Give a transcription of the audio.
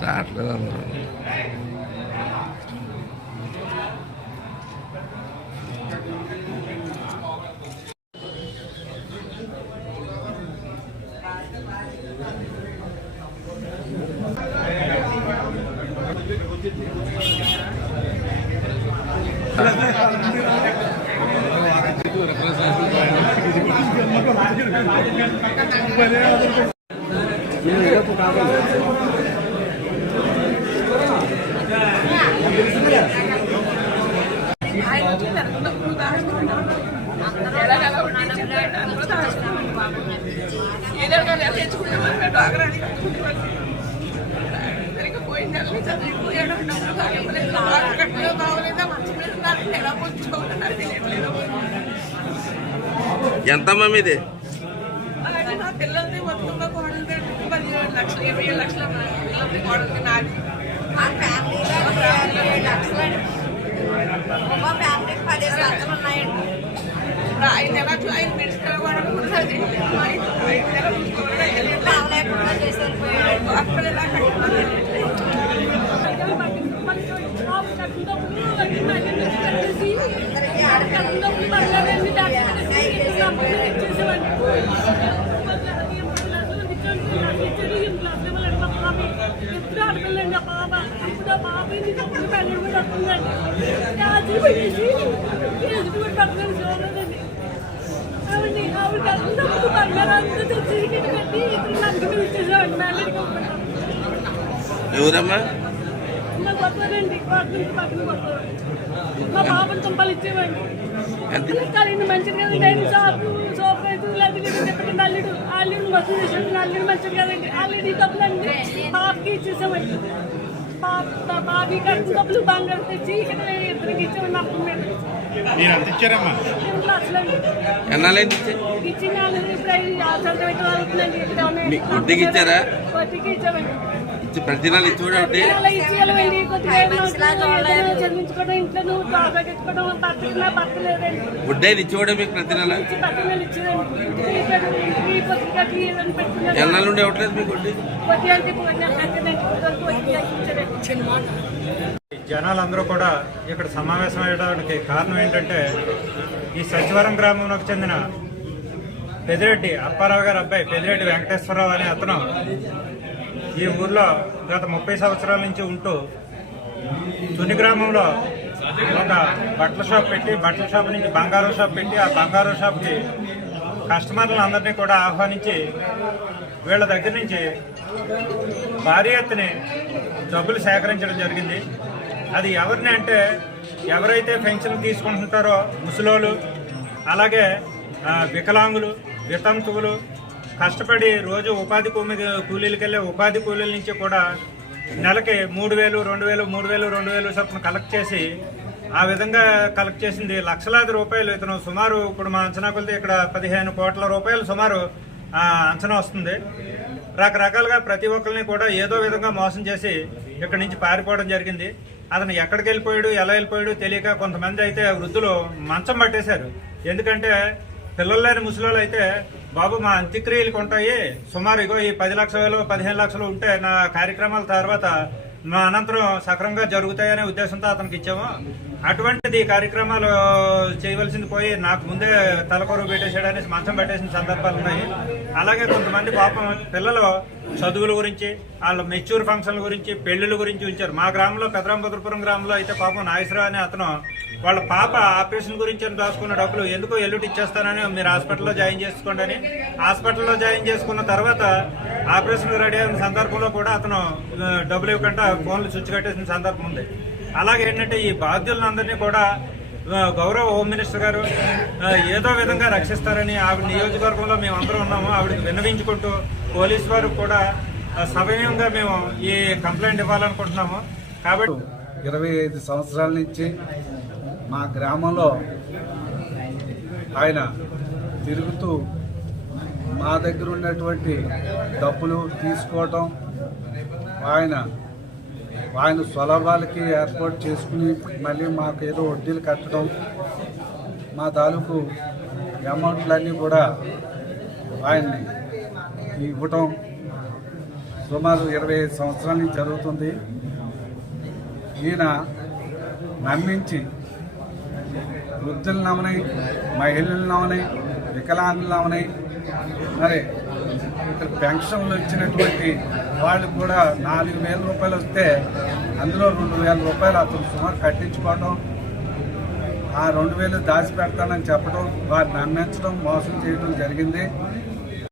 that. Gracias. ఎంతమ్మా మీది? పిల్లల్ని మొత్తంగా కోడలు పదిహేడు లక్షలు ఇరవై ఏడు లక్షలు పిల్లల్ని కోడలికి నాది. మా ఫ్యామిలీలో ఏడు లక్షలండి మా ఫ్యామిలీకి పదిహేను లక్షలు ఉన్నాయండి ఇప్పుడు ఆయన ఎలా చూ- ఆయన పిలుచుకోవడం కూడా నాకు తెలియలేదు ఆయన ఆయన ఎలా పిలుచుకోవాలో ఎలా కట్టుకోవాలో తెలియట్లేదు ఎవరమ్మా? మా కొత్తదండి కొత్త పక్కన కొత్త మా బాబుని తుంపలు ఇచ్చేవాడిని ఎంత కలిగింది మంచిది కదా నేను షాపు షాప్ రైతు లేకపోతే చెప్పండి అల్లుడు అల్లుడు మస్తు చేసాడు అల్లుడు మంచిది కదండి అల్లుడు తప్పులండి బాబుకి ఇచ్చేసామండి బాబు బాబీ కట్టిన తప్పులు బంగారు తెచ్చి ఇక్కడ ఇద్దరికి ఇచ్చామండి అప్పుడు మేము మీరు ఎంత ఇచ్చారమ్మా రెండు లక్షలండి ఎన్నాళ్ళైంది ఇచ్చి? ఇచ్చిన వాళ్ళు ఇప్పుడు ఐదు ఆచారం పెట్టి అవుతుందండి ఇక్కడ మీ గుడ్డికి ఇచ్చారా? ఇచ్చి ప్రతి నెల ఇచ్చి కూడా లేదండి గుడ్డేది ఇచ్చి కూడా మీకు ప్రతి నెల ఎన్నాళ్ళ నుండి ఇవ్వట్లేదు మీ గుడ్డి జనాలందరూ కూడా ఇక్కడ సమావేశం అయ్యడానికి కారణం ఏంటంటే ఈ సచివరం గ్రామంలోకి చెందిన పెదిరెడ్డి అప్పారావు గారి అబ్బాయి పెదిరెడ్డి వెంకటేశ్వరరావు అనే అతను ఈ ఊర్లో గత ముప్పై సంవత్సరాల నుంచి ఉంటూ తుని గ్రామంలో ఒక బట్టల షాప్ పెట్టి బట్టల షాప్ నుంచి బంగారు షాప్ పెట్టి ఆ బంగారు షాప్కి కస్టమర్లను అందరినీ కూడా ఆహ్వానించి వీళ్ళ దగ్గర నుంచి భారీ ఎత్తుని డబ్బులు సేకరించడం జరిగింది. అది ఎవరిని అంటే ఎవరైతే పెన్షన్ తీసుకుంటుంటారో ముసలోళ్ళు అలాగే వికలాంగులు వితంతువులు కష్టపడి రోజు ఉపాధి కూలి కూలీలకు వెళ్ళే ఉపాధి కూలీల నుంచి కూడా నెలకి మూడు వేలు రెండు వేలు మూడు వేలు రెండు వేలు చొప్పున కలెక్ట్ చేసి ఆ విధంగా కలెక్ట్ చేసింది లక్షలాది రూపాయలు. ఇతను సుమారు ఇప్పుడు మా అంచనా కొలితే ఇక్కడ పదిహేను కోట్ల రూపాయలు సుమారు అంచనా వస్తుంది. రకరకాలుగా ప్రతి ఒక్కరిని కూడా ఏదో విధంగా మోసం చేసి ఇక్కడి నుంచి పారిపోవడం జరిగింది. అతను ఎక్కడికి వెళ్ళిపోయాడు ఎలా వెళ్ళిపోయాడు తెలియక కొంతమంది అయితే వృద్ధులు మంచం పట్టేశారు. ఎందుకంటే పిల్లలు లేని ముసలోళ్ళు అయితే బాబు మా అంత్యక్రియలకు ఉంటాయి సుమారు ఇగో ఈ పది లక్షలు పదిహేను లక్షలు ఉంటే నా కార్యక్రమాల తర్వాత మా అనంతరం సక్రమంగా జరుగుతాయనే ఉద్దేశంతో అతనికి ఇచ్చాము. అటువంటిది కార్యక్రమాలు చేయవలసింది పోయి నాకు ముందే తలకొరువు పెట్టేసాడనేసి మంచం పెట్టేసిన సందర్భాలు ఉన్నాయి. అలాగే కొంతమంది పాపం పిల్లలు చదువుల గురించి వాళ్ళ మెచ్యూర్ ఫంక్షన్ల గురించి పెళ్ళిళ్ళ గురించి ఉంచారు మా గ్రామంలో పెదరాంబద్రపురం గ్రామంలో అయితే పాపం నాగేశ్వరరావు అనే అతను వాళ్ళ పాప ఆపరేషన్ గురించి అని రాసుకున్న డబ్బులు ఎందుకో ఎల్లుటి ఇచ్చేస్తానని మీరు హాస్పిటల్లో జాయిన్ చేసుకోండి అని. హాస్పిటల్లో జాయిన్ చేసుకున్న తర్వాత ఆపరేషన్ రెడీ అయిన సందర్భంలో కూడా అతను డబ్బులు ఇవ్వకుండా ఫోన్లు స్విచ్ కట్టేసిన సందర్భం ఉంది. అలాగే ఏంటంటే ఈ బాధ్యులందరినీ కూడా గౌరవ హోమ్ మినిస్టర్ గారు ఏదో విధంగా రక్షిస్తారని ఆవిడ నియోజకవర్గంలో మేము అందరం ఉన్నాము. ఆవిడకి విన్నవించుకుంటూ పోలీసు వారు కూడా సవయంగా మేము ఈ కంప్లైంట్ ఇవ్వాలనుకుంటున్నాము. కాబట్టి ఇరవై ఐదు సంవత్సరాల నుంచి మా గ్రామంలో ఆయన తిరుగుతూ మా దగ్గర ఉన్నటువంటి డబ్బులు తీసుకోవటం ఆయన ఆయన స్వలాభాలకి ఏర్పాటు చేసుకుని మళ్ళీ మాకు ఏదో వడ్డీలు కట్టడం మా తాలూకు అమౌంట్లన్నీ కూడా ఆయన్ని ఇవ్వటం సుమారు ఇరవై ఐదు సంవత్సరాల నుంచి జరుగుతుంది. ఈయన నమ్మించి వృద్ధులు నమ్మనై మహిళలు నమ్మనై వికలాంగులు నమ్మనై మరి ఇక్కడ పెన్షన్లు వచ్చినటువంటి వాళ్ళు కూడా నాలుగు వేల రూపాయలు వస్తే అందులో రెండు వేల రూపాయలు అతను సుమారు కట్టించుకోవడం ఆ రెండు వేలు దాచి పెడతానని చెప్పడం వారిని నమ్మించడం మోసం చేయడం జరిగింది.